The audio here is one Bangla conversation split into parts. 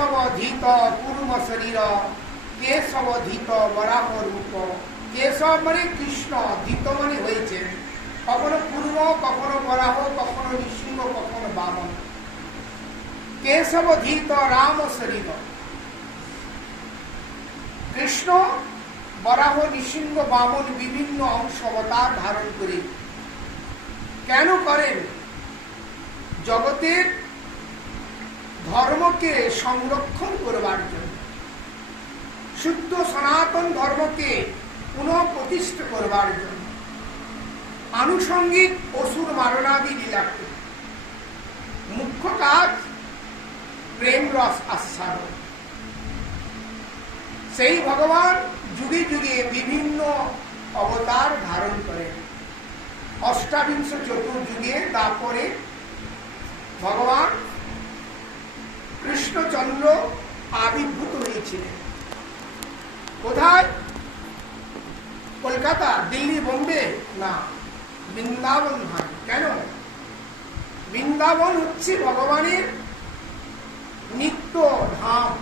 কেশবধীত কুর্ম শরীর, কেশবধীত বরাহ রূপ। কেশব মানে কৃষ্ণ, ধীত মানে হয়েছে, কখনো কুর্ম, কখনো বরাহ, কখনো নৃসিংহ, কখনো বামন। কেশবধীত রাম শরীর, কৃষ্ণ বরাহ, নৃসিংহ, বামন বিভিন্ন অংশ অবতার ধারণ করে কেন করেন? জগতের ধর্মকে সংরক্ষণ করবার জন্য, শুদ্ধ সনাতন ধর্মকে পুনঃ প্রতিষ্ঠা করবার জন্য, আনুষঙ্গিক অসুর মারণাদি লীলা করে। মুখ্য কাজ প্রেম রস আস্বাদন। সেই ভগবান যুগে যুগে বিভিন্ন অবতার ধারণ করেন। অষ্টাবিংশ চতুর্যুগে তারপরে ভগবান কৃষ্ণচন্দ্র আবির্ভূত হয়েছিলেন। কোথায়? কলকাতা, দিল্লি, বোম্বে না, বৃন্দাবন হয়। কেন? বৃন্দাবন হচ্ছে ভগবানের নিত্য ধাম।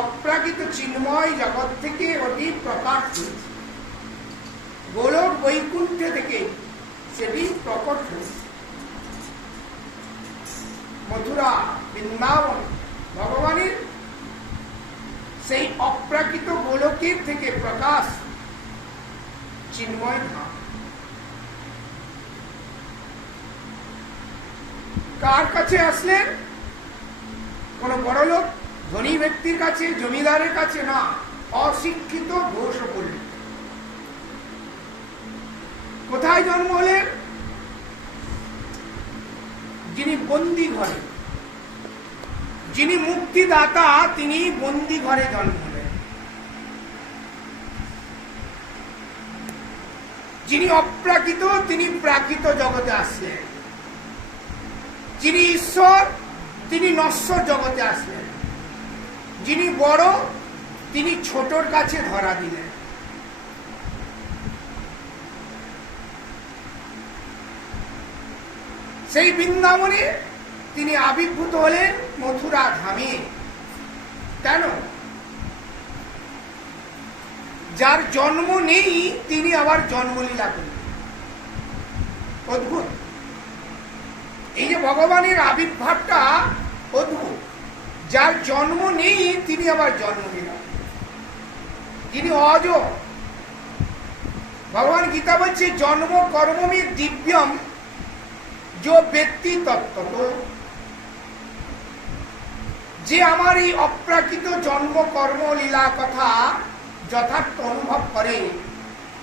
অপ্রাকৃত চিন্ময় জগৎ থেকে ওটি প্রকাশ হয়েছে, গোলক বৈকুণ্ঠ থেকে সেটি প্রকট হয়েছে। মথুরা, বৃন্দাবন ভগবানের সেই অপ্রাকৃত গোলকের থেকে প্রকাশ চিন্ময় ধাম। কার কাছে আসলেন? কোন বড়লোক ধনী ব্যক্তির কাছে, জমিদারের কাছে না, অশিক্ষিত ঘোষ পণ্ডিত। কোথায় জন্ম হলেন? যিনি বন্দি ঘরে, যিনি মুক্তিদাতা, তিনি বন্দি ঘরে জন্ম হলেন। যিনি অপ্রাকৃত, তিনি প্রাকৃত জগতে আসলেন। যিনি ঈশ্বর, তিনি নশ্বর জগতে আসলেন। যিনি বড়, তিনি ছোটর কাছে ধরা দিলেন। সেই বৃন্দাবনে তিনি আবির্ভূত হলেন মথুরা ধামে। কেন? যার জন্ম নেই তিনি আবার জন্মলীলা করলেন। অদ্ভুত! এই যে ভগবানের আবির্ভাবটা অদ্ভুত। যার জন্ম নেই তিনি আবার জন্মলীলা। তিনি অজ। ভগবান গীতা বলছে জন্ম কর্মমে দিব্যম जो ব্যক্তি তত্ত্ব। যে আমার এই অপ্রাকৃত জন্ম কর্ম লীলা কথা যথার্থ অনুভব করে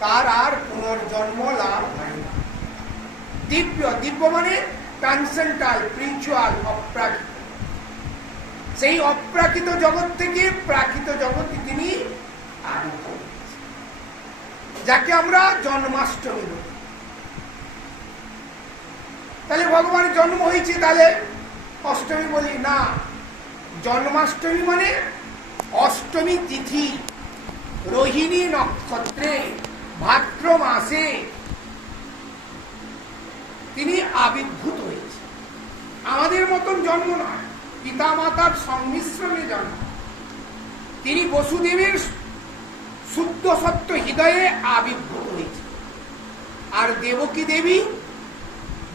তার আর পুনর্জন্ম লাভ হয় না। দিব্য, দিব্য মানে ট্রান্সেন্ডাল, স্পিরিচুয়াল, অপ্রাকৃত। সেই অপ্রাকৃত জগৎ থেকে প্রাকৃত জগতে তিনি আবির্ভূত, যাকে আমরা জন্মাষ্টমী বলি। তাহলে ভগবানের জন্ম হয়েছে, তাহলে অষ্টমী বলি না। জন্মাষ্টমী মানে অষ্টমী তিথি, রোহিণী নক্ষত্রে, ভাদ্র মাসে তিনি আবির্ভূত হয়েছে। আমাদের মতন জন্ম নয়, পিতা মাতার সংমিশ্রণে জন্ম। তিনি বসুদেবের শুদ্ধ সত্য হৃদয়ে আবির্ভূত হয়েছে। আর দেবকী দেবী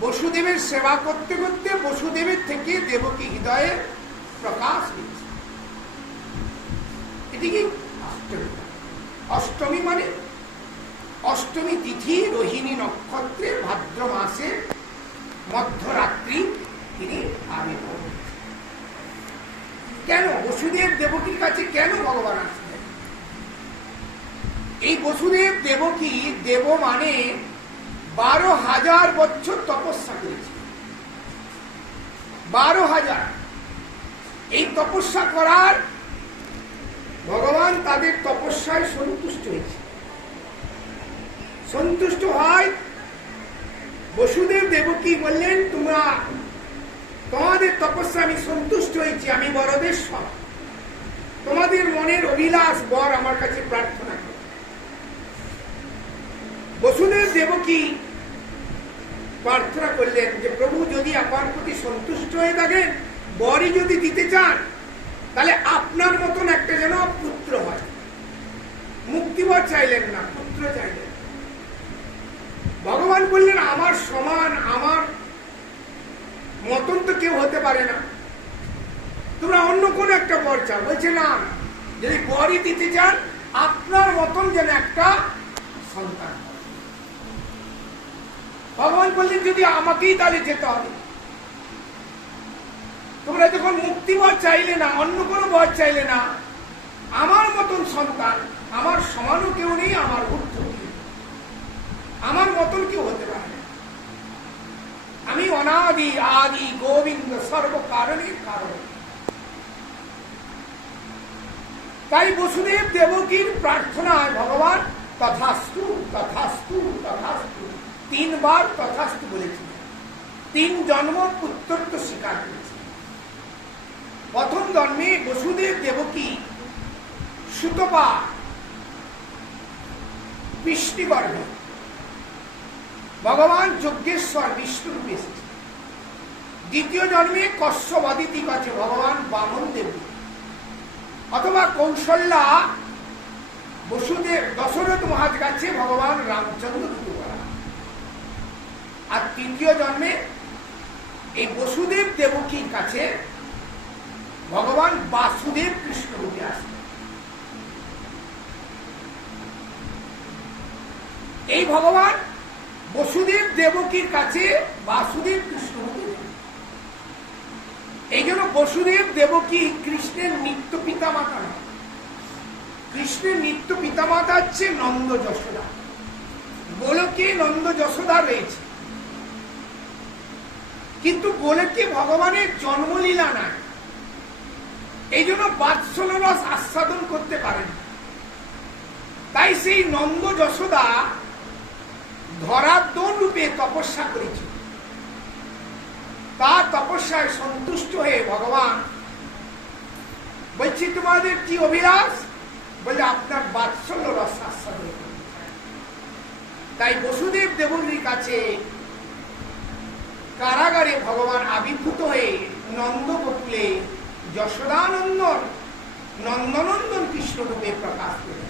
বসুদেবের সেবা করতে করতে বসুদেবের থেকে দেবকী হৃদয়ে প্রকাশ হয়েছে। এটি কি অষ্টমী? অষ্টমী মানে অষ্টমী তিথি, রোহিণী নক্ষত্রে, ভাদ্র মাসে মধ্যরাত্রি তিনি আবির্ভূত। কেন বসুদেব দেবকীর কাছে কেন ভগবান আসলেন? এই বসুদেব দেবকী, দেব মানে 12,000 বছর তপস্যা করেছে। 12,000। এই তপস্যা করার ভগবান তাদের তপস্যায় সন্তুষ্ট হয়েছে। সন্তুষ্ট হয় বসুদেব দেবকী বললেন, তোমরা তোমাদের তপস্যা আমি সন্তুষ্ট হয়েছি, আমি বরদেশ্বর, তোমাদের মনের অভিলাষ বর আমার কাছে প্রার্থনা করো। বসুদেব দেবকী প্রার্থনা করলেন যে প্রভু যদি আমার প্রতি সন্তুষ্ট হয়ে থাকেন, বরই যদি দিতে চান, তাহলে আপনার মতন একটা যেন পুত্র হয়। মুক্তিবর চাইলেন না, পুত্র চাইলেন। ভগবান বললেন আমার সমান, আমার মতন তো কেউ হতে পারে না, তোমরা অন্য কোন একটা বর চাও। বলছে না, যদি বরই দিতে চান আপনার মতন যেন একটা সন্তান। ভগবান বললেন যদি আমাকেই তাহলে যেতে হবে। তোমরা যখন মুক্তি বর চাইলে না, অন্য কোনো বর চাইলে না, আমার মতন সন্তান, আমার সমানও কেউ নেই, আমার ঊর্ধ্ব কেউ, আমার মতন কেউ হতে পারে না। আমি অনাদি আদি গোবিন্দ, সর্বকারণের কারণ। তাই বসুদেব দেবকীর প্রার্থনায় ভগবান তথাস্তু তথাস্তু তথাস্তু 3 বার তথাস্তু বলেছিলেন। 3 জন্ম পুত্রত্ব স্বীকার করেছে। প্রথম জন্মে বসুদেব দেবকী সুতপা বৃষ্টিগর্ভে ভগবান যজ্ঞেশ্বর বিষ্ণু রূপে এসেছে। দ্বিতীয় জন্মে কশ্যপ অদিতি কাছে ভগবান বামন দেব, অথবা কৌশল্যা বসুদেব দশরথ মহারাজ কাছে ভগবান রামচন্দ্র রূপে করা। আর তৃতীয় জন্মে এই বসুদেব দেবকীর কাছে ভগবান বাসুদেব কৃষ্ণ রূপে আসে। এই ভগবান বসুদেব দেবকীর কাছে বাসুদেব কৃষ্ণ রূপে। এই জন্য বসুদেব দেবকী কৃষ্ণের নিত্য পিতামাতা না। কৃষ্ণের নিত্য পিতামাতা হচ্ছে নন্দ যশোদা। গোলকে নন্দ যশোদা রয়েছে, কিন্তু গোলকে ভগবানের জন্মলীলা নাই। এই জন্য বাৎসল্য রস আস্বাদন করতে পারেন। তাই সেই নন্দ যশোদা ধরার্দন রূপে তপস্যা করেছিল। তার তপস্যায় সন্তুষ্ট হয়ে ভগবান বলছি তোমাদের কি অভিলাষ? বলে আপনার বাৎসল্য রস আস্বাদন করতে চাই। তাই বসুদেব দেবকীর কাছে কারাগারে ভগবান আবির্ভূত হয়ে নন্দ গোকুলে যশোদানন্দন নন্দনন্দন কৃষ্ণ রূপে প্রকাশ করে।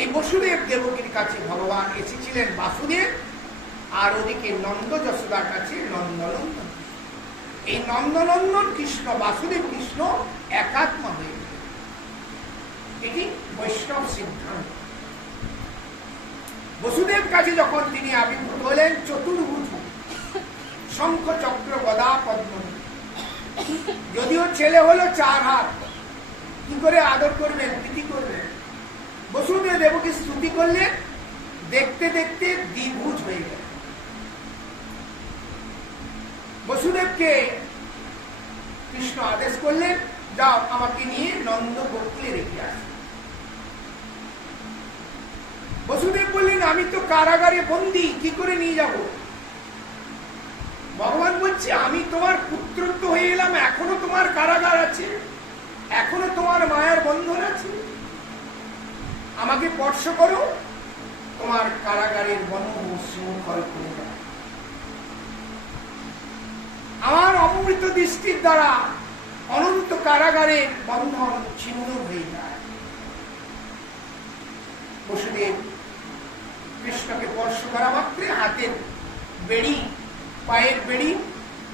এই বসুদেব দেবকীর কাছে ভগবান এসেছিলেন বাসুদেব, আর ওদিকে নন্দ যশোদার কাছে নন্দনন্দন। এই নন্দনন্দন কৃষ্ণ বাসুদেব কৃষ্ণ একাত্মা হয়ে গেল। এটি বৈষ্ণব সিদ্ধান্ত। বসুদেব কাছে যখন তিনি আবির্ভূত হলেন চতুর্ভুজ, শঙ্খ চক্র গদা পদ্ম, যদিও ছেলে হলো 4 হাত, কি করে আদর করবেন, প্রীতি করবেন। বসুদেব দেবকী স্তুতি করলেন, দেখতে দেখতে দ্বিভুজ হয়ে গেল। বসুদেবকে কৃষ্ণ আদেশ করলেন, যাও আমাকে নিয়ে নন্দ গোকুলে রেখে আসো। বসুদেব বললেন আমি তো কারাগারে বন্দী, কি করে নিয়ে যাব? ভগবান বলছে আমি তোমার পুত্রত্ব হয়ে এলাম, এখনো তোমার কারাগার আছে, এখনো তোমার মায়ের বন্ধন আছে। আমাকে স্পর্শ করো, তোমার কারাগারের বন্ধন শৃঙ্খল করে দাও। আমার অমৃত দৃষ্টির দ্বারা অনন্ত কারাগারের বন্ধন ছিন্ন হয়ে যায়। বসুদেব কৃষ্ণকে স্পর্শ করা মাত্রে হাতের বেড়ি, পায়ের বেড়ি,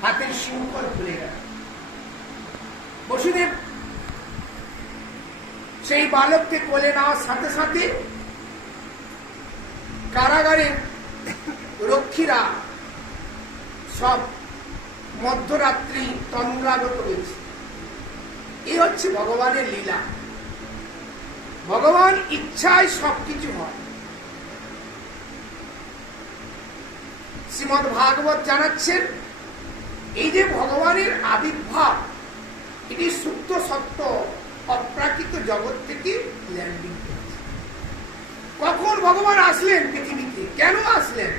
হাতের শৃঙ্খল খুলে গেল। বসুদেব সেই বালককে কোলে নেওয়ার সাথে সাথে কারাগারের রক্ষীরা সব মধ্যরাত্রি তন্দ্রাগত হয়েছে। এই হচ্ছে ভগবানের লীলা। ভগবান ইচ্ছায় সবকিছু হয়। শ্রীমদ্ ভাগবত জানাচ্ছেন এই যে ভগবানের আবির্ভাব, এটি সুপ্ত সত্য অপ্রাকৃত জগৎ থেকে ল্যান্ডিং করেছে। কখন ভগবান আসলেন পৃথিবীতে, কেন আসলেন,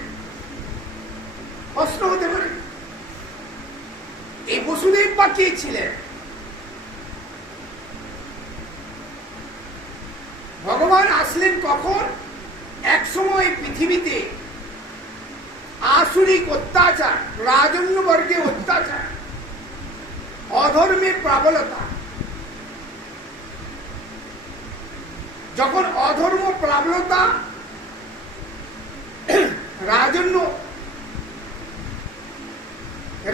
প্রশ্ন হতে পারে। এই বসুদেব বা কে ছিলেন? ভগবান আসলেন কখন? এক সময় পৃথিবীতে আজ আসুরিক অত্যাচার, রাজন্য বর্গের অত্যাচার, অধর্মের প্রাবলতা, যখন অধর্ম প্রাবলতা, রাজন্য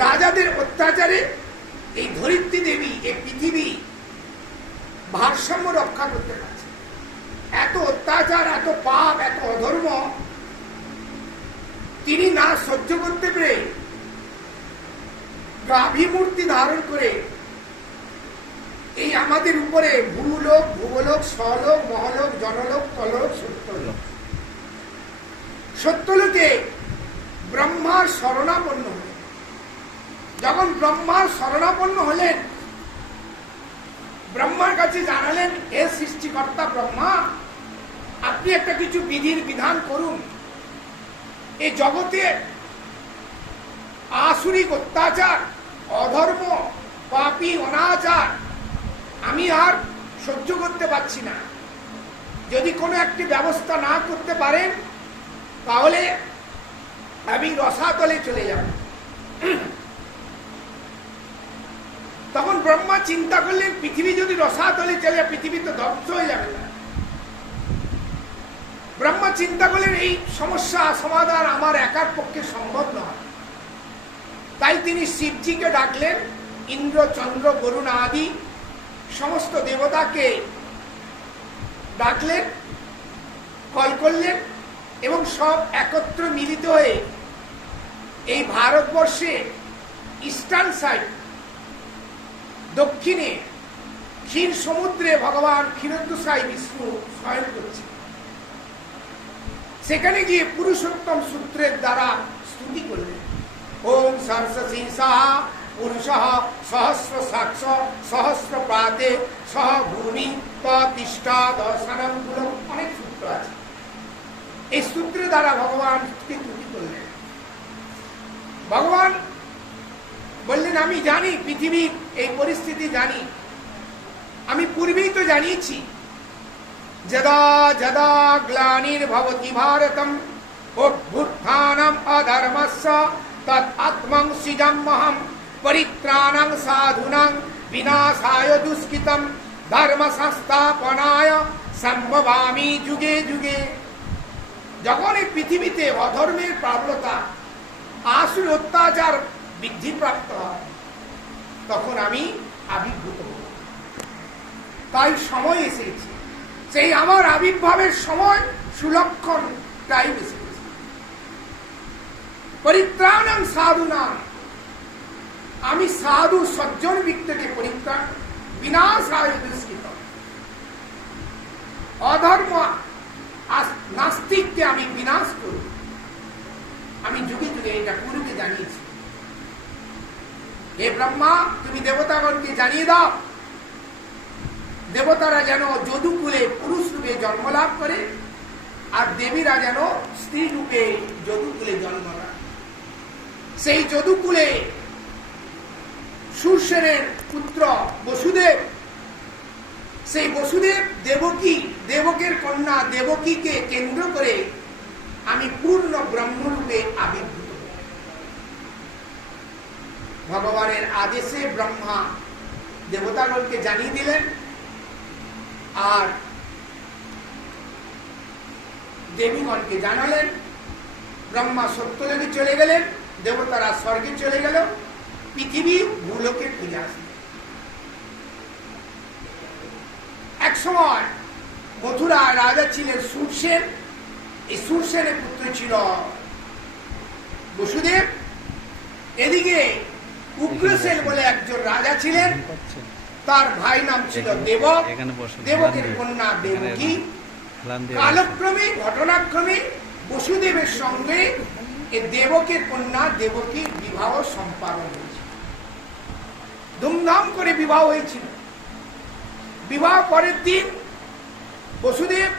রাজাদের অত্যাচারে এই ধরিত্রী দেবী, এই পৃথিবী ভারসাম্য রক্ষা করতে পারছে। এত অত্যাচার, এত পাপ, এত অধর্ম তিনি না সহ্য করতে পেরে গাভী মূর্তি ধারণ করে এই আমাদের উপরে ভূলোক, ভূগোলোক, স্বলোক, মহলোক, জনলোক, তলোক, সত্যলোক, সত্যলোকে ব্রহ্মার শরণাপন্ন হলেন। যখন ব্রহ্মার শরণাপন্ন হলেন, ব্রহ্মার কাছে জানালেন, হে সৃষ্টিকর্তা ব্রহ্মা, আপনি একটা কিছু বিধির বিধান করুন। এই জগতে আসুরিক অত্যাচার, অধর্ম, পাপী, অনাচার আমি আর সহ্য করতে পারছি না। যদি কোনো একটি ব্যবস্থা না করতে পারেন তাহলে আমি রসাতলে চলে যাব। তখন ব্রহ্মা চিন্তা করলেন, পৃথিবী যদি রসাতলে চলে, পৃথিবী তো ধ্বংস হয়ে যাবে না। ব্রহ্মা চিন্তা করলেন, এই সমস্যা সমাধান আমার একার পক্ষে সম্ভব নয়। তাই তিনি শিবজিকে ডাকলেন, ইন্দ্র, চন্দ্র, বরুণ আদি সমস্ত দেবতাকে ডাকলেন, কল করলেন এবং সব একত্র মিলিত হয়ে এই ভারতবর্ষে ইস্টার্ন সাইড, দক্ষিণে ক্ষীর সমুদ্রে ভগবান ক্ষীরোদ্দশাই বিষ্ণু শয়ন করছে। সেখানে গিয়ে পুরুষোত্তম সূত্রের দ্বারা স্তুতি করলেন। ওম সহস্রশীর্ষঃ পুরুষঃ সহস্র সাক্ষ সহস্র প্রাতে সহ ভূমি তিষ্ঠা দর্শনম গুলো অনেক সূত্র আছে। এই সূত্রের দ্বারা ভগবানকে স্তুতি করলেন। ভগবান বললেন, আমি জানি পৃথিবীর এই পরিস্থিতি জানি, আমি পূর্বেই তো জানিয়েছি। যদা যদা গ্লানির্ভবতি ভারতম অভ্যুত্থানম অধর্মস্য তৎ আত্মং সৃজাম্যহম পরিত্রাণং সাধুনাং বিনাশায় দুষ্কৃতম ধর্ম সংস্থাপনায় সম্ভবামি যুগে যুগে। যখন এই পৃথিবীতে অধর্মের প্রাবলতা, আসুর অত্যাচার বৃদ্ধিপ্রাপ্ত হয়, তখন আমি আবির্ভূত হব। তাই সময় এসেছে, সেই আমার আবির্ভাবের সময় সুলক্ষণ টাইম এসেছে। পরিত্রাণং সাধুনাং, আমি সাধু সজ্জন ব্যক্তিকে পরিত্রাণ, বিনাশায় দুষ্কৃত, অধর্ম নাস্তিককে আমি বিনাশ করব। আমি যুগে যুগে এটা পূর্বে জানিয়েছি। হে ব্রহ্মা, তুমি দেবতাগণকে জানিয়ে দাও, দেবতারা যেন যদুকুলে পুরুষ রূপে জন্ম লাভ করে, আর দেবীরা যেন স্ত্রী রূপে যদুকুলে জন্ম লাভ। সেই যদুকুলে সুরসেনের পুত্র বসুদেব, সেই বসুদেব দেবকী, দেবকের কন্যা দেবকীকে কেন্দ্র করে আমি পূর্ণ ব্রহ্মরূপে আবির্ভূত। ভগবানের আদেশে ব্রহ্মা দেবতাগণকে জানিয়ে দিলেন, আর দেবীগণকে জানালেন। ব্রহ্মা সত্যলোকে চলে গেলেন, দেবতারা স্বর্গে চলে গেল, পৃথিবী ভূলোকে ফিরে আসবে। এক সময় মথুরা রাজা ছিলেন সুরসেন, এই সুরসেনের পুত্র ছিল বসুদেব। এদিকে উগ্রসেন বলে একজন রাজা ছিলেন, তার ভাই নাম ছিল দেবক, দেবকের কন্যা দেবকী। কালক্রমে, ঘটনাক্রমে বসুদেবের সঙ্গে দেবকের কন্যা দেবকীর বিবাহ সম্পাদন হয়েছিল। ধুমধাম করে বিবাহ হয়েছিল। বিবাহ পরের দিন বসুদেব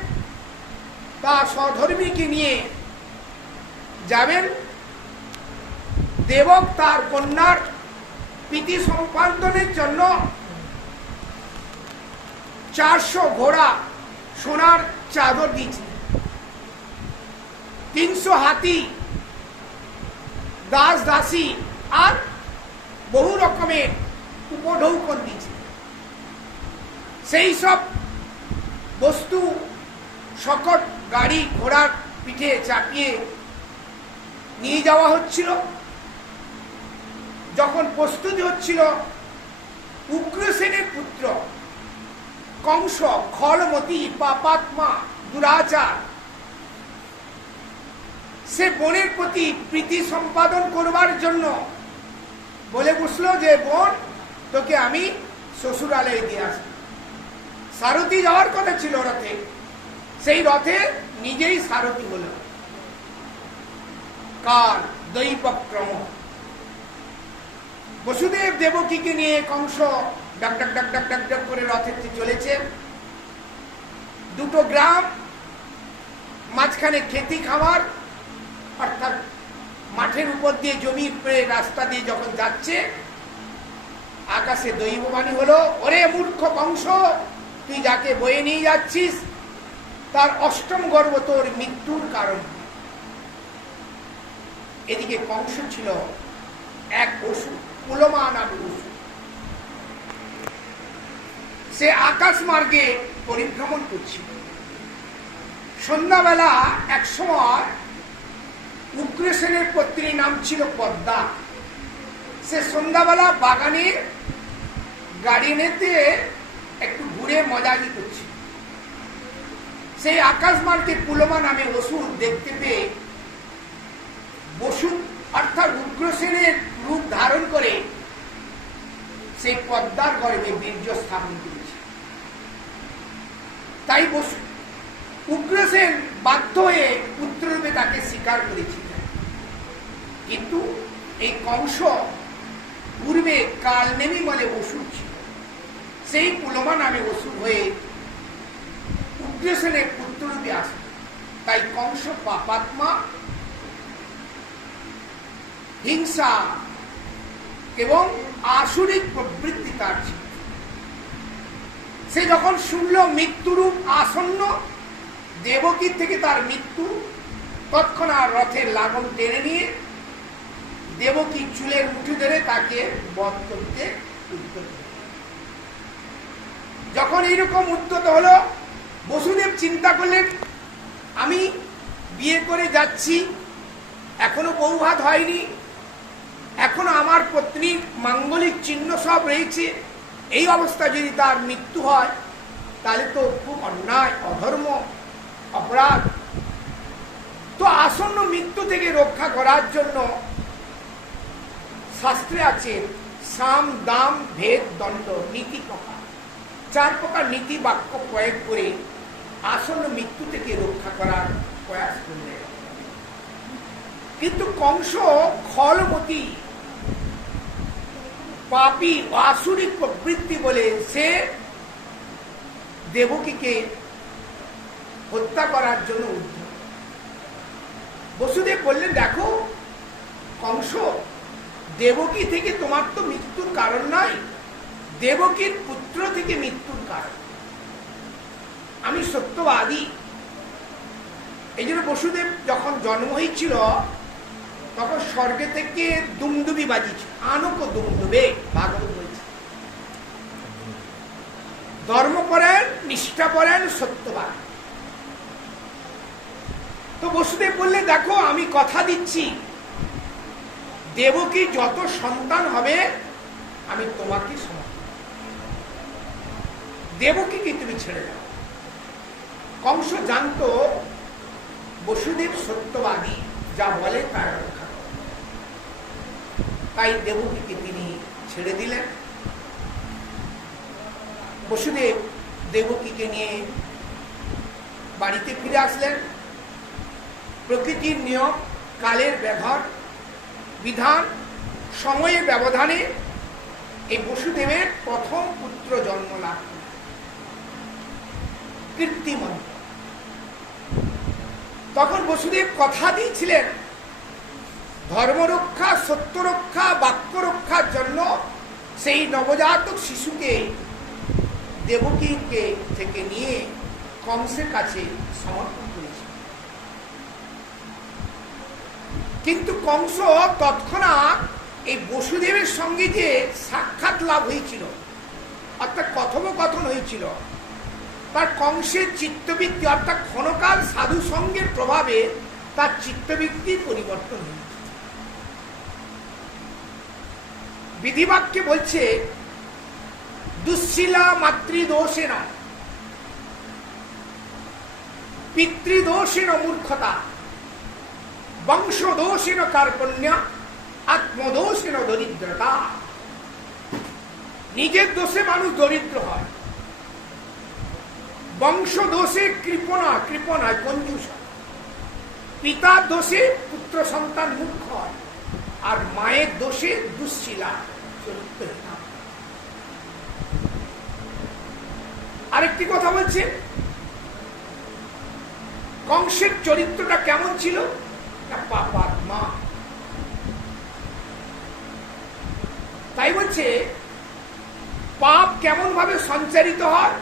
তার সহধর্মীকে নিয়ে যাবেন। দেবক তার কন্যার প্রীতি সম্পাদনের জন্য 400 ঘোড়া সোনার চাদর দিয়েছিলেন, 300 হাতি দাস দাসী আর বহু রকমের উপঢৌকন দিয়েছে। সেই সব বস্তু সকট গাড়ি ঘোড়ার পিঠে চাপিয়ে নিয়ে যাওয়া হচ্ছিল। যখন প্রস্তুতি হচ্ছিল, উগ্রসেনের পুত্র কংস, খলমতি, পাপাত্মা, দুরাচার, সে বোনের প্রতি প্রীতি সম্পাদন করবার জন্য বলে বসলো যে বোন, তোকে আমি শ্বশুরালয়ে দিয়ে আসবো। সারথি যাওয়ার কথা ছিল রথে, সেই রথে নিজেই সারথি হল। কাল দৈবক্রম। বসুদেব দেবকীকে নিয়ে কংস ডাক ডাক ডাক ডাক ডাক ডাক করে রথের চলেছে। দুটো গ্রাম, মাঝখানে খেতি খামার, অর্থাৎ মাঠের উপর দিয়ে জমির রাস্তা দিয়ে যখন যাচ্ছে, আকাশে দৈববাণী হলো, ওরে মূর্খ কংস, তুই যাকে বয়ে নিয়ে যাচ্ছিস তার অষ্টম গর্ভ তোর মৃত্যুর কারণ। এদিকে কংস ছিল এক অসুর, পুলমা নামে অসুর। সে আকাশ মার্গে পরিভ্রমণ করছিল। সন্ধ্যাবেলা এক সময় উগ্রসেনের পত্নীর নাম ছিল পদ্মা। সে সন্ধ্যাবেলা বাগানের গার্ডেনেতে একটু ঘুরে মজাজি করছিল। সেই আকাশ মার্গে পুলমা নামে অসুর দেখতে পেয়ে বসু অর্থাৎ উগ্রসেনের রূপ ধারণ করে সেই পদ্মার গর্ভে বীর্য স্থাপন করেছে। তাই উগ্রসেন বাধ্য হয়ে পুত্ররূপে তাকে স্বীকার করেছিলেন। কিন্তু এই কংস পূর্বে কালনেমি বলে অসুর ছিল, সেই পুলমা নামে অসুর হয়ে উগ্রসেনের পুত্ররূপে আসে। তাই কংস পাপাত্মা, হিংসা এবং আসুরিক প্রবৃত্তি তার ছিল। সে যখন শুনল মৃত্যুরূপ আসন্ন, দেবকীর থেকে তার মৃত্যু, তৎক্ষণাৎ রথের লাগন টেনে নিয়ে দেবকী চুলের মুঠি ধরে তাকে বধ করতে উদ্যত। যখন এইরকম উদ্যত হলো, বসুদেব চিন্তা করলেন, আমি বিয়ে করে যাচ্ছি, এখনো বউ ভাত হয়নি, এখনো আমার পত্নীর মাঙ্গলিক চিহ্ন সব রয়েছে, এই অবস্থা যদি তার মৃত্যু হয় তাহলে তো খুব অন্যায়, অধর্ম, অপরাধ। তো আসন্ন মৃত্যু থেকে রক্ষা করার জন্য শাস্ত্রে আছে সাম, দাম, ভেদ, দণ্ড, নীতি প্রকার, 4 প্রকার নীতি বাক্য প্রয়োগ করে আসন্ন মৃত্যু থেকে রক্ষা করার প্রয়াস করলেন। কিন্তু কংস খলমতি, পাপী, আসুরিক প্রবৃত্তি বলে সে দেবকীকে হত্যা করার জন্য উদ্যত। বসুদেব বললেন, দেখো কংস, দেবকী থেকে তোমার তো মৃত্যুর কারণ নাই, দেবকীর পুত্র থেকে মৃত্যুর কারণ। আমি সত্যবাদী। এই জন্য বসুদেব যখন জন্ম হয়েছিল তখন স্বর্গে থেকে দুমদুবি বাজিয়েছে, আনক দুমদুবে, ভাগবত বলছে। ধর্মপরায়ণ, নিষ্ঠাপরায়ণ, সত্যবাদ। তো বসুদেব বললে, দেখো আমি কথা দিচ্ছি, দেবকী যত সন্তান হবে আমি তোমাকে সমর্থন, দেবকীকে তুমি ছেড়ে দাও। কংস জানতো বসুদেব সত্যবাদী, যা বলে তার রক্ষা করে। তাই দেবকীকে তিনি ছেড়ে দিলেন। বসুদেব দেবকীকে নিয়ে বাড়িতে ফিরে আসলেন। প্রকৃতির নিয়ম, কালের ব্যবহার বিধান, সময়ের ব্যবধানে এই বসুদেবের প্রথম পুত্র জন্ম লাভ করলেন, কীর্তিমন্ত। তখন বসুদেব কথা দিয়েছিলেন, ধর্মরক্ষা, সত্যরক্ষা, বাক্য রক্ষার জন্য সেই নবজাতক শিশুকে দেবকীকে থেকে নিয়ে কংসের কাছে সমর্পণ করেছে। কিন্তু কংস তৎক্ষণাৎ এই বসুদেবের সঙ্গে যে সাক্ষাৎ লাভ হয়েছিল, অর্থাৎ কথোপকথন হয়েছিল, তার কংসের চিত্তবৃত্তি অর্থাৎ ক্ষণকাল সাধু সঙ্গের প্রভাবে তার চিত্তবৃত্তির পরিবর্তন হয়েছে। বিধিবাক্যে বলছে দুঃশীলা মাতৃদোষেন পিতৃদোষেন মূর্খতা বংশদোষেন কার্পণ্য আত্মদোষেন দরিদ্রতা। নিজের দোষে মানুষ দরিদ্র হয়, বংশ দোষে কৃপণা কঞ্জুস, পিতার দোষে পুত্র সন্তান মূর্খ হয়, আর মায়ের দোষে দুঃশীলা চরিত্রহীন। আরেকটি কথা বলছে, কংসের চরিত্রটা কেমন ছিল? পাপাত্মা। তাই বলছে পাপ কেমন ভাবে সঞ্চারিত হয়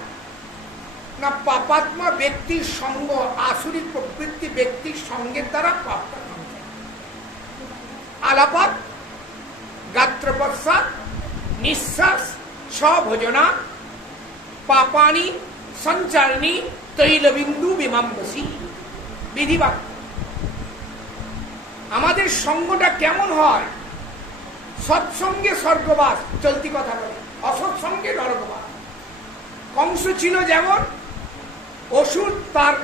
না, পাপাত্মা ব্যক্তির সঙ্গ, আসুরিক প্রবৃত্তি ব্যক্তির সঙ্গের দ্বারা পাপটা সঞ্চারিত। আলাপাত, গাত্রপশ্চাৎ, নিঃশ্বাস, স্বভোজনা, পাপানি সঞ্চারিণী তৈলবিন্দু বিমাম্বসী। বিধিবাক্য। আমাদের সঙ্গটা কেমন হয়? সৎসঙ্গে স্বর্গবাস, চলতি কথা বলে, অসৎসঙ্গে নরকবাস। কংস ছিল যেমন, অসুর তার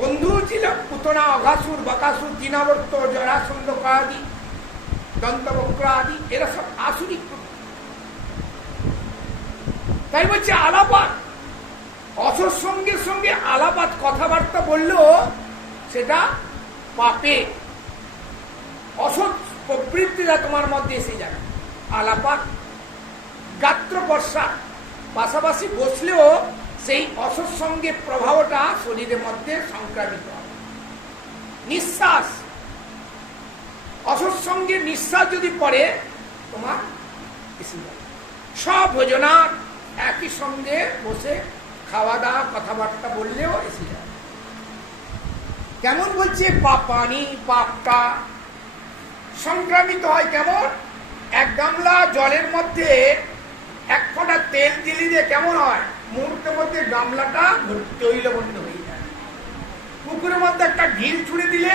বন্ধু ছিল পুতনা, অঘাসুর, বকাসুর, দীনাবর্ত, জরাসন্ধ আদি, দন্তবক্র আদি, এরা সব আসুরিক। তাই বলছে আলাপাত, অসৎ সঙ্গের সঙ্গে আলাপাত কথাবার্তা বললেও সেটা পাপে, অসৎ প্রবৃত্তিটা তোমার মধ্যে এসে যাবে। আলাপাত, গাত্রপর্শা, পাশাপাশি বসলেও সেই অসৎ সঙ্গের প্রভাবটা শরীরের মধ্যে সংক্রামিত হয়। নিঃশ্বাস, অসৎ সঙ্গের নিঃশ্বাস যদি পড়ে তোমার এসে যাবে। স্বভোজনা, একই সঙ্গে বসে খাওয়া দাওয়া কথাবার্তা বললেও এসে যাবে। কেমন বলছে? পাপানি, পাপটা সংক্রামিত হয় কেমন? এক গামলা জলের মধ্যে এক ফোঁটা তেল দিলে যে কেমন হয়, মুহূর্তের মধ্যে গামলাটা তৈলবন্ধ হয়ে যায়। পুকুরের মধ্যে একটা ঢিল ছুঁড়ে দিলে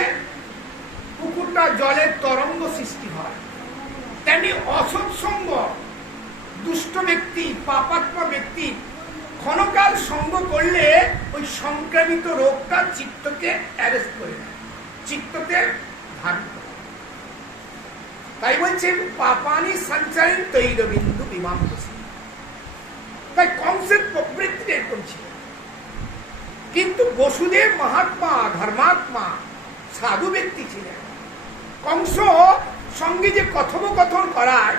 পুকুরটা জলের তরঙ্গ সৃষ্টি হয়। তেমনি অসৎ সঙ্গ, দুষ্ট ব্যক্তি, পাপাত্মা ব্যক্তি ক্ষণকাল সঙ্গ করলে ওই সংক্রামিত রোগটা চিত্তকে অ্যারেস্ট করে নেয়, চিত্তকে ধারণ করে। তাই বলছেন পাপানি সঞ্চারণ তৈলবিন্দু বিমাম্বসী। তাই কংসের প্রবৃত্তি এরকম ছিল। কিন্তু বসুদেব মহাত্মা, ধর্মাত্মা, সাধু ব্যক্তি ছিলেন। কংস সঙ্গে যে কথোপকথন করায়,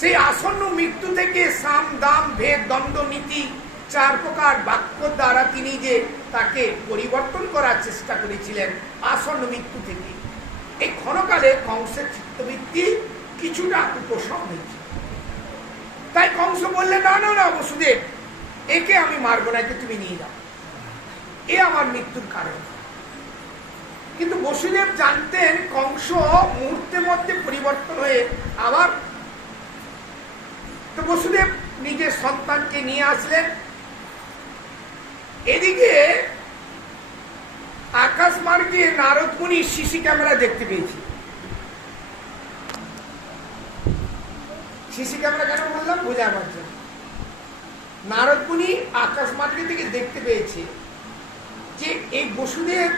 সেই আসন্ন মৃত্যু থেকে সাম দাম ভেদ দ্বন্দ্ব নীতি 4 প্রকার বাক্য দ্বারা তিনি যে তাকে পরিবর্তন করার চেষ্টা করেছিলেন আসন্ন মৃত্যু থেকে, এই ক্ষণকালে কংসের চিত্তবৃত্তি কিছুটা উপশম হয়েছে। তাই কংস বললেন, না না না বসুদেব, একে আমি মারবো না, একে তুমি নিয়ে যাও, এ আমার মৃত্যুর কারণ। কিন্তু বসুদেব জানতেন কংস মুহূর্তের মধ্যে পরিবর্তন হয়ে আবার, তো বসুদেব নিজের সন্তানকে নিয়ে আসলেন। এদিকে আকাশ মার্গে নারদ মুনি সিসি ক্যামেরা দেখতে পেয়েছি। সিসি ক্যামেরা কেন বললাম? বোঝাবার জন্য। নারদ মুনি আকাশ মার্গে থেকে দেখতে পেয়েছে যে এই বসুদেব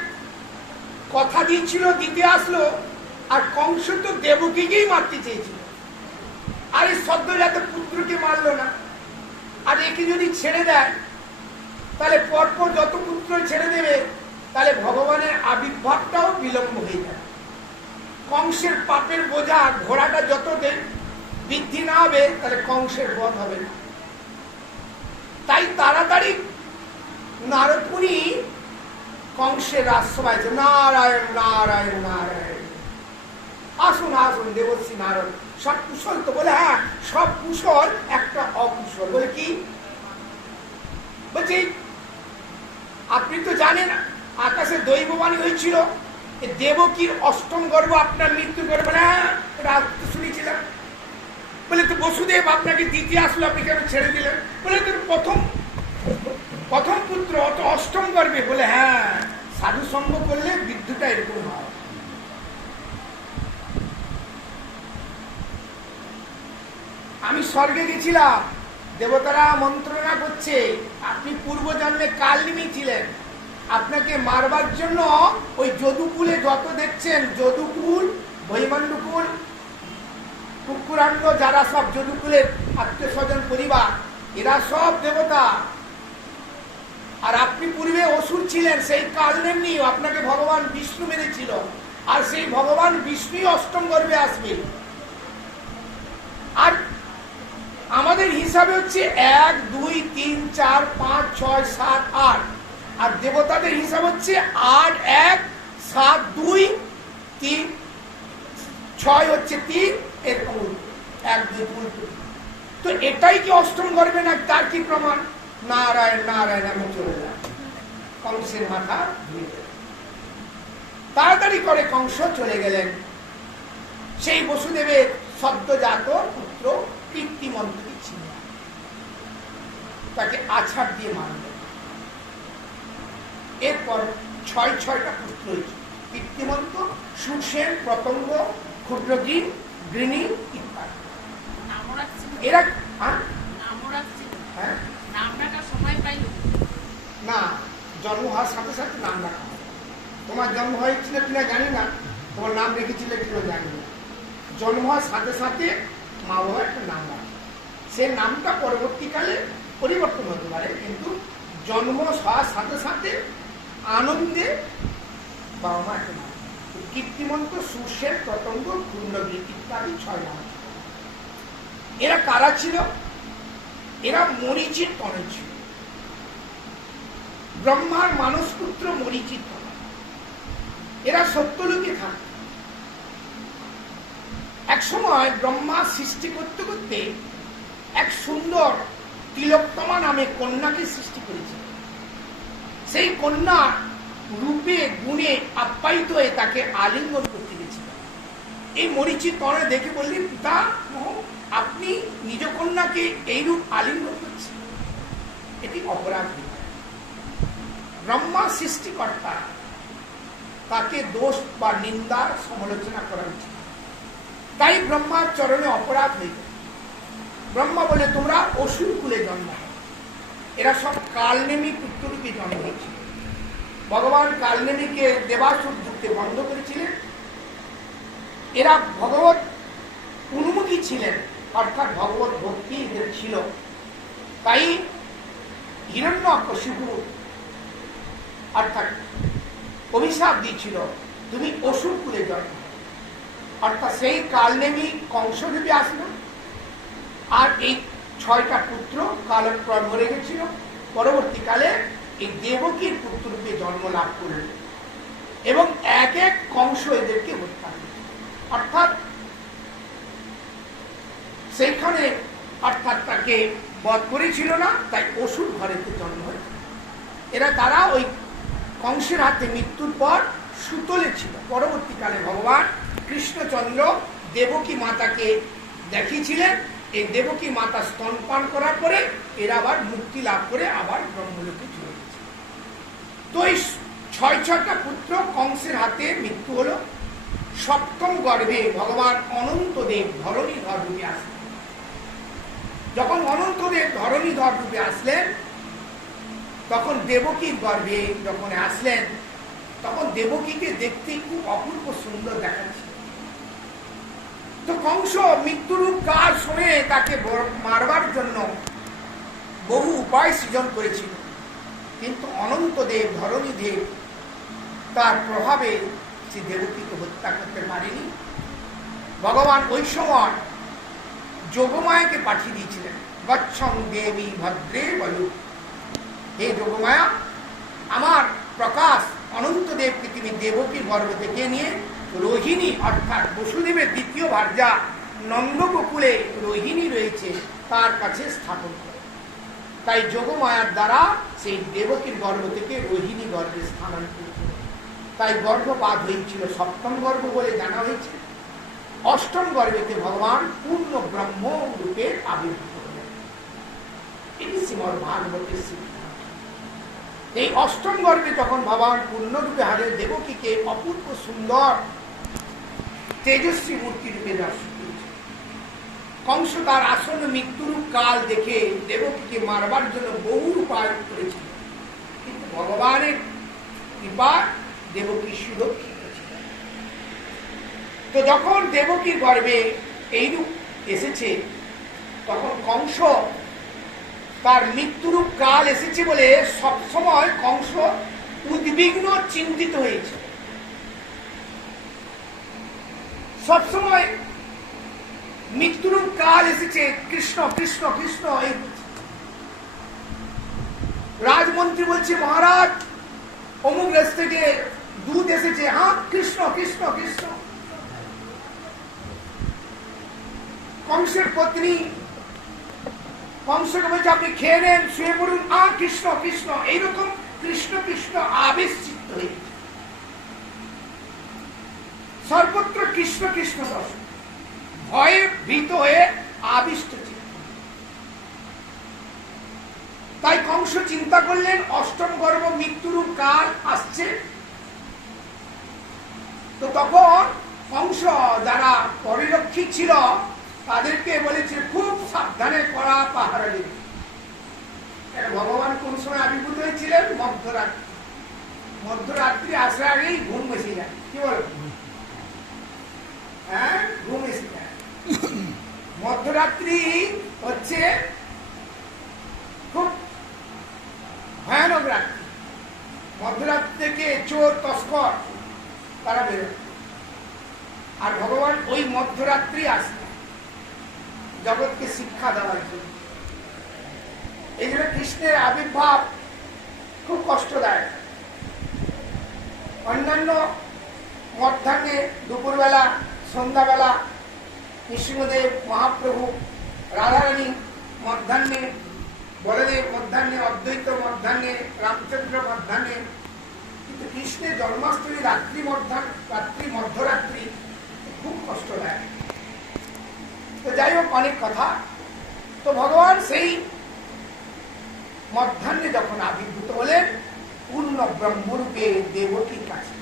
কথা দিয়েছিল, দিতে আসলো, আর কংস তো দেবকীকেই মারতে চেয়েছিল, আর এই সদ্যজাত পুত্রকে মারলো না। আর একে যদি ছেড়ে দেয় তাহলে পরপর যত পুত্র ছেড়ে দেবে, তাহলে ভগবানের আবির্ভাবটাও বিলম্ব হয়ে যায়। কংসের পাপের বোঝা ঘোড়াটা যত বৃদ্ধি না হবে, তাহলে কংসের বধ হবে না। তাই তাড়াতাড়ি নারদ মুনি কংসের রাজসভায়, নারায়ণ নারায়ণ নারায়ণ, আসুন আসুন দেবশ্রী নারদ, সব কুশল তো? বলে হ্যাঁ, সব কুশল, একটা অকুশল। বলে কি? বলছি আপনি তো জানেন আকাশে দৈববাণী হয়েছিল দেবকীর অষ্টম গর্ভ আপনার মৃত্যু করবে না, এটা শুনেছিলাম। বলে তো বসুদেব আপনাকে দ্বিতীয় আসলো, আপনি কেন ছেড়ে দিলেন? বলে তোর প্রথম পুত্র অত অষ্টম গর্ভে। বলে হ্যাঁ, সাধু সঙ্গ করলে বিদ্যুটা এরকম হয়। আমি স্বর্গে গেছিলাম, দেবতারা মন্ত্রণা করছে, আপনি পূর্ব জন্মে কালনিমি ছিলেন, আপনাকে মারবার জন্য ওই যদুকুলে যত দেখছেন, যদুকুল, বৈমান্ডুকুল, কুকুরাঙ্গ, যারা সব যদুকুলের আত্মীয় স্বজন পরিবার, এরা সব দেবতা। আর আপনি পূর্বে অসুর ছিলেন, সেই কালনেমনি আপনাকে ভগবান বিষ্ণু মেরেছিল, আর সেই ভগবান বিষ্ণু অষ্টম গর্ভে আসবে। আর আমাদের হিসাবে হচ্ছে 1 2 3 4 5 6 7 8, আর দেবতাদের হিসাব হচ্ছে 8 1 7 2 3 6 হচ্ছে 3, এরকম 1 2 উল্টো। তো এটাই কি অষ্টম গর্ভে না? তার কি প্রমাণ? নারায়ণ নারায়ণ, আমি চলে যাব। কংসের মাথা তাড়াতাড়ি করে কংস চলে গেলেন। সেই বসুদেবের সদ্যজাত পুত্র কীর্তিমন্ত্রী ছিলেন, তাকে আছাড় দিয়ে মারলেন। এরপর 6টা পুত্র হয়েছে, কীর্তিমন্ত, সুসেন, প্রতঙ্গ, ক্ষুদ্রগিন, গৃণী ইত্যাদি। এরা না, জন্ম হওয়ার সাথে সাথে নাম রাখা হয়। তোমার জন্ম হয়েছিল কিনা জানি না, তোমার নাম রেখেছিল কিনা জানি না। জন্ম হওয়ার সাথে সাথে মা বাবা একটা নাম রাখে, সে নামটা পরবর্তীকালে পরিবর্তন হতে পারে, কিন্তু জন্ম হওয়ার সাথে সাথে আনন্দে বাবা মা একটা নাম। কীর্তিমন্ত, সুসেন, প্রতঙ্গ, ক্ষুদ্রগিন ইত্যাদি 6 নাম। এরা কারা ছিল? এরা মরীচির তনয় ছিল। ব্রহ্মার মানসপুত্র মরীচির তনয়। এরা সত্যলোকে থাকত। এক সময় ব্রহ্মা সৃষ্টি করতে করতে এক সুন্দর তিলোত্তমা নামে কন্যাকে সৃষ্টি করেছিল। সেই কন্যা রূপে গুণে আপ্যায়িত হয়ে তাকে আলিঙ্গন করতে গেছিল। এই মরীচি তরে দেখে বললেন, পিতা আপনি নিজ কন্যাকে এইরূপ আলিঙ্গন করছেন, এটি অপরাধ। ব্রহ্মা সৃষ্টিকর্তা, তাকে দোষ বা নিন্দার সমালোচনা করা উচিত। তাই ব্রহ্মার চরণে অপরাধ হয়ে গেল। ব্রহ্মা বলে, তোমরা অসুর কুলে জন্ম। এরা সব কালনেমি পুত্ররূপে জন্ম হয়েছিল। ভগবান কালনেমিকে দেবাসুর যুদ্ধে বন্ধ করেছিলেন। এরা ভগবত উন্মুখী ছিলেন, অর্থাৎ ভগবত ভক্তি এদের ছিল। তাই হিরণ্যকশিপু অর্থাৎ অভিশাপ দিয়েছিল, তুমি অসুর কুলে জন্ম। অর্থাৎ সেই কালনেমি কংসরূপে আসলো, আর এই 6টা পুত্র কালক্রমে মরে গেছিল। পরবর্তীকালে এই দেবকীর পুত্ররূপে জন্ম লাভ করলেন, এবং এক এক কংস এদেরকে হত্যা করেছিল। অর্থাৎ সেইখানে অর্থাৎ তাকে বধ করেছিল না, তাই অসুর ঘরেতে জন্ম হয়েছিল। এরা তারা ওই কংসের হাতে মৃত্যুর পর সুতলে ছিল। পরবর্তীকালে ভগবান কৃষ্ণচন্দ্র দেবকী মাতাকে দেখিয়েছিলেন। এই দেবকী মাতা স্তনপান করার পরে এরা আবার মুক্তি লাভ করে আবার ব্রহ্মলোকে চলে গেছে। তো এই 6টা পুত্র কংসের হাতে মৃত্যু হলো। 7ম গর্ভে ভগবান অনন্তদেব ধরণীধর রূপে আসলেন। যখন অনন্তদেব ধরণীধর রূপে আসলেন, তখন দেবকীর গর্ভে যখন আসলেন, তখন দেবকীকে দেখতে খুব অপূর্ব সুন্দর দেখাচ্ছে। তো কংস মৃত্যুরূপ কাল শুনে তাকে মারবার জন্য বহু উপায় সৃজন করেছিল, কিন্তু অনন্তদেব ধরণীদেব তার প্রভাবে সে দেবকীকে হত্যা করতে পারেনি। ভগবান ওই সময় যোগমায়াকে পাঠিয়ে দিয়েছিলেন, গচ্ছং দেবী ভদ্রে বলু, হে যোগমায়া, আমার প্রকাশ অনন্তদেবকে তুমি দেবকীর গর্ভ থেকে নিয়ে রোহিণী অর্থাৎ বসুদেবের দ্বিতীয় ভার্যা নন্দগোকুলে রোহিণী রয়েছে তার কাছে স্থাপন করে। তাই যোগমায়ার দ্বারা সেই দেবকীর গর্ভ থেকে রোহিণী গর্ভে স্থানান্তরিত। তাই গর্ভপাত হয়েছিল, সপ্তম গর্ভ বলে জানা হয়েছে। অষ্টম গর্ভেতে ভগবান পূর্ণ ব্রহ্ম রূপে আবির্ভূত হলেন। এটি শ্রীমদ ভাগবতের সিদ্ধান্ত। এই অষ্টম গর্ভে তখন ভগবান পূর্ণরূপে হারেন দেবকীকে অপূর্ব সুন্দর তেজস্বী মূর্তি রূপে দর্শন করেছে। কংস তার আসন্ন মৃত্যুরূপ কাল দেখে দেবকীকে মারবার জন্য বহু উপায় করেছিল, কিন্তু ভগবানের কৃপা দেবকী সুরক্ষিত ছিল। তো যখন দেবকীর গর্ভে এইরূপ এসেছে, তখন কংস তার মৃত্যুরূপ কাল এসেছে বলে সবসময় কংস উদ্বিগ্ন চিন্তিত হয়েছে। সবসময় মৃত্যুরূপ কাল এসেছে, কৃষ্ণ কৃষ্ণ কৃষ্ণ। এই রাজমন্ত্রী বলছে, মহারাজ অমুক দেশ থেকে দুধ এসেছে, হ্যাঁ কৃষ্ণ কৃষ্ণ কৃষ্ণ। কংসের পত্নী কংসকে বলছে, আপনি খেয়ে নেন, শুয়ে পড়ুন, কৃষ্ণ কৃষ্ণ। এইরকম কৃষ্ণ কৃষ্ণ আবেশ চিত্ত হয়েছে, সর্বত্র কৃষ্ণ কৃষ্ণ দর্শন, ভয়ে ভীত হয়ে আবিষ্ট ছিল। তাই কংস চিন্তা করলেন অষ্টম গর্ভ মৃত্যুরূপ কাল আসছে। তো তখন কংস যারা পরিরক্ষী ছিল তাদেরকে বলেছে খুব সাবধানে করা পাহারা দেবে। ভগবান কোন সময় আবির্ভূত হয়েছিলেন? মধ্যরাত্রি। মধ্যরাত্রি আসার আগেই ঘুম এসে যায়, কি বল? হ্যাঁ, ঘুম এসে যায়। মধ্যরাত্রি হচ্ছে খুব ভয়ানক রাত্রি। মধ্যরাত্রি থেকে চোর তস্কর তারা বেরোয়, আর ভগবান ওই মধ্যরাত্রি আসেন জগৎকে শিক্ষা দেওয়ার জন্য। এই জন্য কৃষ্ণের আবির্ভাব খুব কষ্টদায়ক। অন্যান্য মধ্যাহ্নে, দুপুরবেলা, সন্ধ্যাবেলা নৃসিংহদেব মহাপ্রভু, রাধারানী মধ্যাহ্নে, বলদেব মধ্যাহ্নে, অদ্বৈত মধ্যাহ্নে, রামচন্দ্র মধ্যাহ্নে, কিন্তু কৃষ্ণের জন্মাষ্টমী রাত্রি মধ্যরাত্রি খুব কষ্টদায়ক। তো যাই হোক, অনেক কথা। তো ভগবান সেই মধ্যাহ্নে যখন আবির্ভূত হলেন পূর্ণ ব্রহ্মরূপে দেবকীর কাছে,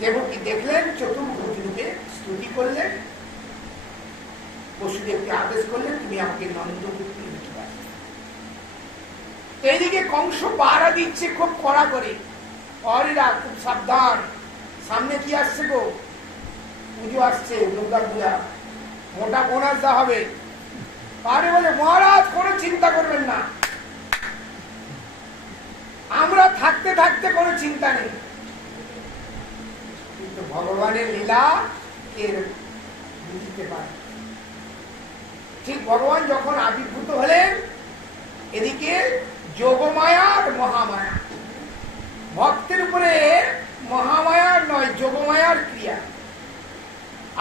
দেবকী দেখলেন, চতুর্ভুজ রূপে স্তুতি করলেন, বসুদেবকে আদেশ করলেন, তুমি আমাকে নন্দপুত্রী লিখে দাও। এইদিকে কংস পাহারা দিচ্ছে খুব কড়া করে, অরিরা খুব সাবধান, সামনে কি আসছে গো? পুজো আসছে, দুর্গা পূজা, মোটা বোনাস দেওয়া হবে। আরে বলে, মহারাজ কোনো চিন্তা করবেন না, আমরা থাকতে থাকতে কোনো চিন্তা নেই। কিন্তু ভগবানের লীলা এর বুঝতে পারে। ঠিক ভগবান যখন আবির্ভূত হলেন, এদিকে যোগমায়া আর মহামায়া, ভক্তের উপরে মহামায়ার নয় যোগমায়ার ক্রিয়া,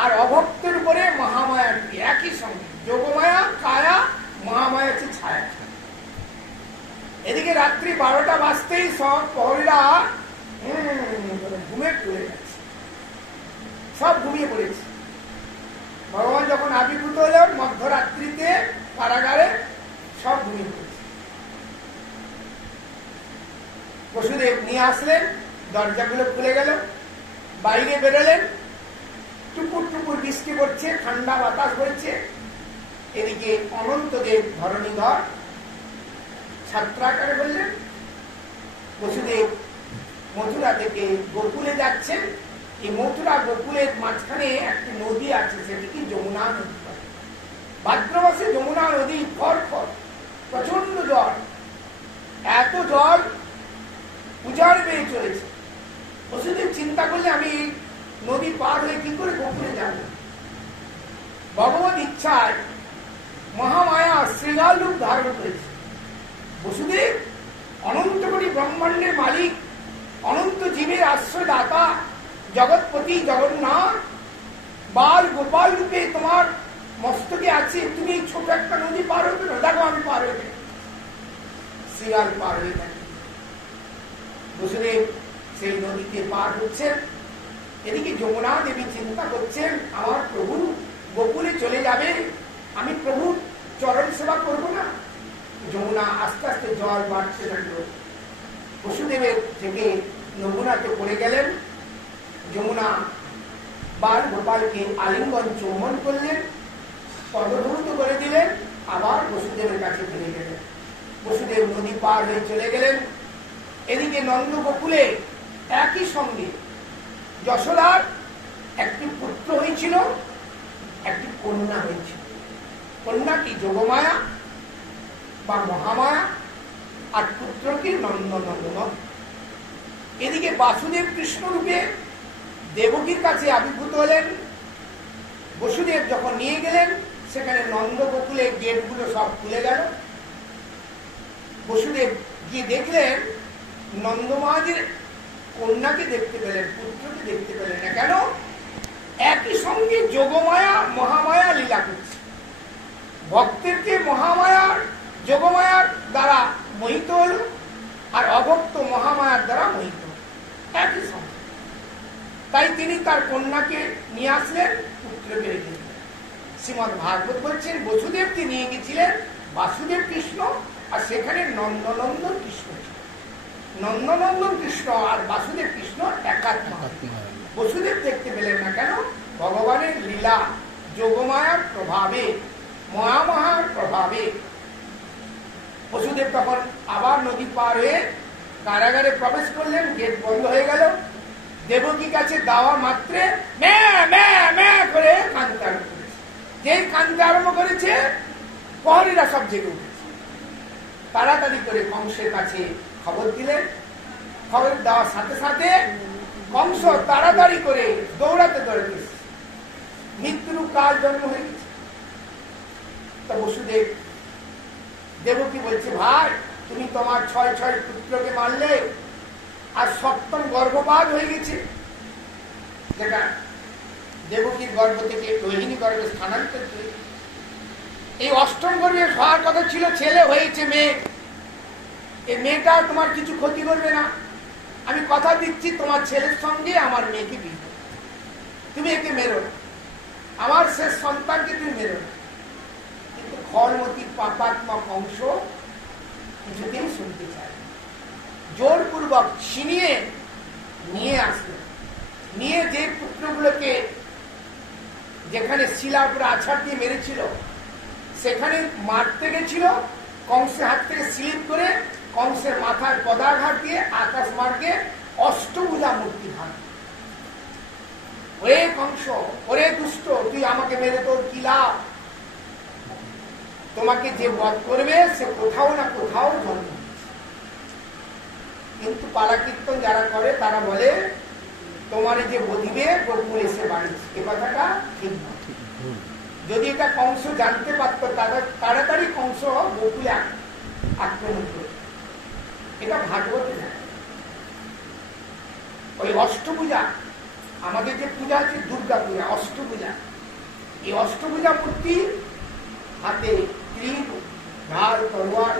আর অভক্তের উপরে মহামায়ার ক্রিয়া একই সঙ্গে। যোগমায়া কায়া, মহামায়া হচ্ছে ছায়া। এদিকে রাত্রি 12টা বাজতেই সব প্রহরীরা ঘুমে পড়ে যাচ্ছে, সব ঘুমিয়ে পড়েছে। ভগবান যখন আবির্ভূত হলেন মধ্যরাত্রিতে কারাগারে, সব ঘুমিয়ে পড়েছে। বসুদেব নিয়ে আসলেন, দরজাগুলো খুলে গেল, বাইরে বেরোলেন, টুপুর টুপুর বৃষ্টি পড়ছে, ঠান্ডা বাতাস বইছে। এদিকে অনন্তদেব ধরণীধর ছাত্রাকারে বললেন, বসুদেব মথুরা থেকে গোকুলে যাচ্ছেন, এই মথুরা গোকুলের মাঝখানে একটি নদী আছে, সেটি কি যমুনা নদী। ভাদ্র মাসে যমুনা নদী খড়খড়, প্রচন্ড জল, এত জল উজাড় পেয়ে চলেছে। বসুদেব চিন্তা করলে, আমি নদী পার হয়ে কি করে গোকুলে যাব? ভগবত ইচ্ছায় মহামায়া শ্রীগাল রূপ ধারণ করেছে। বসুদেব অনন্ত কোটি ব্রহ্মাণ্ডের মালিক, অনন্ত জীবের আশ্রয়দাতা, জগৎপতি জগন্নাথ, বাল গোপাল রূপে তোমার মস্তকে আছে, তুমি ছোট একটা নদী পার হবে না? দেখো আমি পার হয়ে যাই। শ্রীগাল পার হয়ে যায়। বসুদেব সেই নদীতে পার হচ্ছেন। এদিকে যমুনা দেবী চিন্তা করছেন, আমার প্রভু গোকুলে চলে যাবে, আমি প্রভুর চরণ সেবা করব না। যমুনা আস্তে আস্তে জল বাড়তে থাকলো। বসুদেবের থেকে যমুনাতে পড়ে গেলেন। যমুনা বাল গোপালকে আলিঙ্গন চুম্বন করলেন, পদধৌত করে দিলেন, আবার বসুদেবের কাছে ফিরে গেলেন। বসুদেব নদী পার হয়ে চলে গেলেন। এদিকে নন্দ গোকুলে একই সঙ্গে যশোদার একটি পুত্র হয়েছিল, একটি কন্যা হয়েছিল। কন্যাটি যোগমায়া বা মহামায়া, আর পুত্রকে নন্দনন্দন। এদিকে বাসুদেব কৃষ্ণ রূপে দেবকীর কাছে আবির্ভূত হলেন। বসুদেব যখন নিয়ে গেলেন, সেখানে নন্দ গোকুলে গেটগুলো সব খুলে গেল। বসুদেব গিয়ে দেখলেন নন্দমহারাজের কন্যাকে দেখতে পেলেন, পুত্রকে দেখতে পেলেন না। কেন? একই সঙ্গে যোগমায়া মহামায়া লীলা করছে। ভক্তেরকে মহামায়ার যোগমায়ার দ্বারা মোহিত হল, আর অভক্ত মহামায়ার দ্বারা মোহিত হল একই সঙ্গে। তাই তিনি তার কন্যাকে নিয়ে আসলেন, পুত্রকে রেখে দিলেন। শ্রীমদ ভাগবত বলছেন বসুদেবকে নিয়ে গেছিলেন বাসুদেব কৃষ্ণ, আর সেখানে নন্দনন্দন কৃষ্ণ ছিল। নন্দনন্দন কৃষ্ণ আর বাসুদেব কৃষ্ণ একাত্মা। বসুদেব দেখতে পেলেন না। কেন? ভগবানের লীলা যোগমায়ার প্রভাবে, মহামায়ার প্রভাবে। বসুদেব তখন আবার নদী পার হয়ে কারাগারে প্রবেশ করলেন। গেট বন্ধ হয়ে গেল। দেবকী কাছে দেওয়া মাত্রে করে কাঁদতে আরম্ভ করেছে। যেই কাঁদতে আরম্ভ করেছে, প্রহরীরা সব জেগে উঠেছে। তাড়াতাড়ি করে কংসের কাছে খবর দিলেন। খবর দেওয়ার সাথে সাথে কংস তাড়াতাড়ি করে দৌড়াতে দৌড়াতে মৃত্যুর কাল জন্ম হয়ে গেছে। তা বসুদেব দেবকী বলছে, ভাই তুমি তোমার 6 পুত্রকে মারলে, আর 7ম গর্ভপাত হয়ে গেছে। যেটা দেবকীর গর্ভ থেকে রোহিণী গর্ভে স্থানান্তর হয়ে, এই 8ম গর্ভে হওয়ার কথা ছিল, ছেলে হয়েছে মেয়ে। এই মেয়েটা তোমার কিছু ক্ষতি করবে না। আমি কথা দিচ্ছি, তোমার ছেলের সঙ্গে আমার মেয়েকে বিয়ে, তুমি একে মেরো না, আমার শেষ সন্তানকে তুমি মেরো না। কিন্তু খলমতি পাপাত্মা কংস কিছুতেই শুনতে চায়। জোরপূর্বক ছিনিয়ে নিয়ে আসলো। নিয়ে যে পুত্রগুলোকে যেখানে শিলার উপরে আছাড় দিয়ে মেরেছিল, সেখানে মারতে গেছিল, কংসের হাত থেকে স্লিপ করে কংসের মাথায় পদাঘাত দিয়ে আকাশ মার্গে অষ্টভুজা মূর্তি ভাঙ। ওরে কংস, ওরে দুষ্ট, তুই আমাকে মেরে তোর কি লাভ? তোমাকে যে বধ করবে সে কোথাও না কোথাও জন্ম। কিন্তু পালা কীর্তন যারা করে তারা বলে, তোমার যে বধিবে গোকুল এসে বাড়িছে। এ কথাটা ঠিক না। যদি এটা কংস জানতে পারত, তাড়াতাড়ি কংস গোকুলে আক্রমণ করত। এটা ভাগবতে না। ওই অষ্টভুজা, আমাদের যে পূজা আছে দুর্গা পূজা, অষ্টভুজা, এই অষ্টভুজা মূর্তি হাতে তীর, ঢাল, তরোয়ার,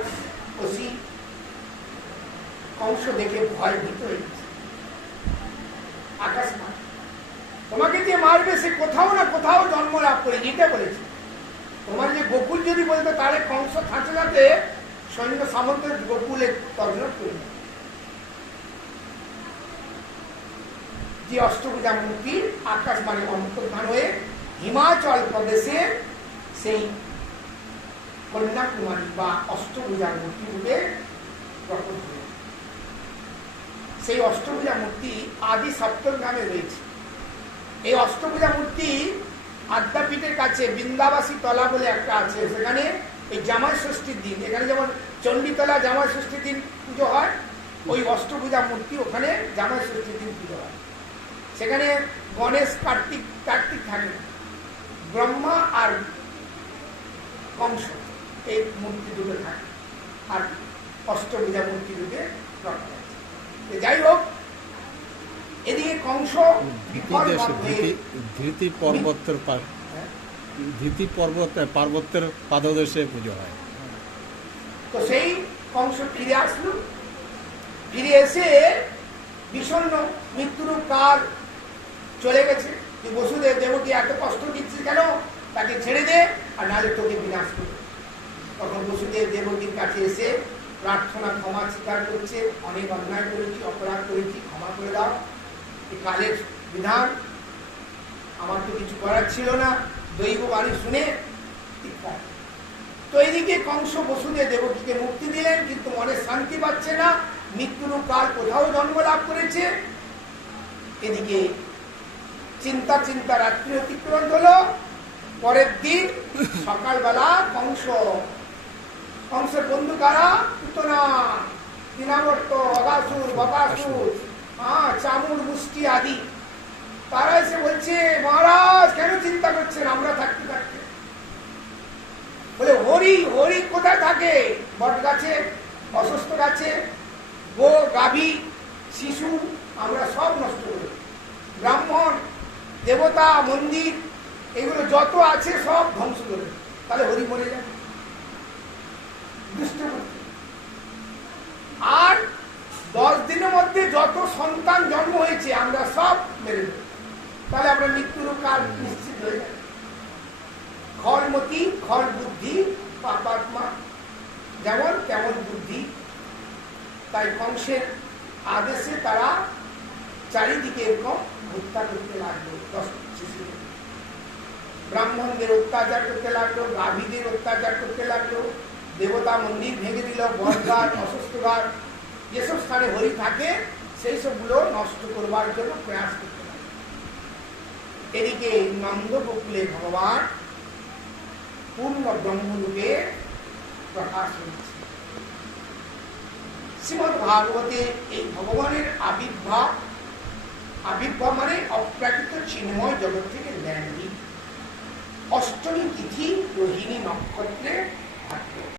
কষি। কংস দেখে ভয় ভীত হয়ে গেছে। আকাশ মার, তোমাকে যে মারবে সে কোথাও না কোথাও জন্ম লাভ করে, এটা বলেছে। তোমার যে গোকুল যদি বলতো, তাহলে কংস থাকতে থাকতে সৈন্য সামন্তের গোকুলে তর্জনা করে। যে অষ্টভুজা মূর্তি আকাশবাণী অন্তর্ধান হয়ে হিমাচল প্রদেশে সেই কন্যাকুমারী বা অষ্টভুজা মূর্তি রূপে প্রকট হল। সেই অষ্টভুজা মূর্তি আদি সপ্তমগ্রামে রয়েছে। এই অষ্টভুজা মূর্তি আদ্যাপীঠের কাছে বৃন্দাবাসী তলা বলে একটা আছে, সেখানে এই জামাই ষষ্ঠীর দিন, এখানে যেমন চণ্ডীতলা জামাই ষষ্ঠীর দিন পুজো হয়, ওই অষ্টভুজা মূর্তি ওখানে জামাই ষষ্ঠীর দিন পুজো হয়। সেখানে গণেশ কার্তিক থাকে, ব্রহ্মা আর কংস এই মূর্তি দুটো থাকে, আর অষ্টভুজা মূর্তি রূপে প্রকট আছে। যাই হোক, এদিকে কংস ধৃতি পার্বত্যের পাদদেশে পুজো হয়। তো সেই কংস ফিরে আসলো। ফিরে এসে বিষণ্ণ, মৃত্যুর কাল চলে গেছে। যে বসুদেব দেবকী এত কষ্ট দিচ্ছে কেন, তাকে ছেড়ে দে আর নাহলে তোকে বিনাশ করবে। তখন বসুদেব দেবকীর কাছে এসে প্রার্থনা ক্ষমা স্বীকার করছে, অনেক অন্যায় করেছি, অপরাধ করেছি, ক্ষমা করে দাও, এই কালের বিধান, আমার তো কিছু করার ছিল না, দৈব বাণী শুনে ইত্যাদি। তো এইদিকে কংস বসুদেব দেবকীকে মুক্তি দিলেন, কিন্তু মনে শান্তি পাচ্ছে না, মৃত্যুর কাল কোথাও জন্ম লাভ করেছে। এদিকে চিন্তা চিন্তা রাত্রি অতিক্রম হলো। পরের দিন সকালবেলা কংসের বন্ধু কারা? পুতনা, তৃণাবর্ত, অগাসুর, বকাসুর, চামুর, মুষ্টি আদি, তারা এসে বলছে, মহারাজ কেন চিন্তা করছেন আমরা থাকতে থাকতে? বলে হরি, হরি কোথায় থাকে? বট গাছে, অসুস্থ গাছে, গো গাভী, শিশু আমরা সব নষ্ট করি, ব্রাহ্মণ, দেবতা, মন্দির এগুলো যত আছে সব ধ্বংস করে। তাহলে হরি মরে যাবে, দুষ্ট। আর 10 দিনের মধ্যে যত সন্তান জন্ম হয়েছে আমরা সব মেরে দেব, তাহলে আমরা মৃত্যুর কাল নিশ্চিত হয়ে যাবে। খলমতি, খল বুদ্ধি, পাপাত্মা, যেমন তেমন বুদ্ধি। তাই কংসের আদেশে তারা চারিদিকে এরকম হত্যা করতে লাগলো। ব্রাহ্মণদের অত্যাচার করতে লাগলো, গাভীদের অত্যাচার করতে লাগলো, দেবতা মন্দির ভেঙে দিল, বটগাছ, অসুস্থ গাছ, যেসব স্থানে হরি থাকে সেই সবগুলো নষ্ট করবার জন্য প্রয়াস করতে লাগলো। এদিকে নন্দ গোকুলে ভগবান পূর্ণ ব্রহ্মরূপে প্রকাশ হয়েছে। শ্রীমদ্ ভাগবতে এই ভগবানের আবির্ভাব মানে অপ্রাকৃত চিন্ময় জগৎ থেকে জ্ঞানী। অষ্টমী তিথি রোহিণী নক্ষত্রে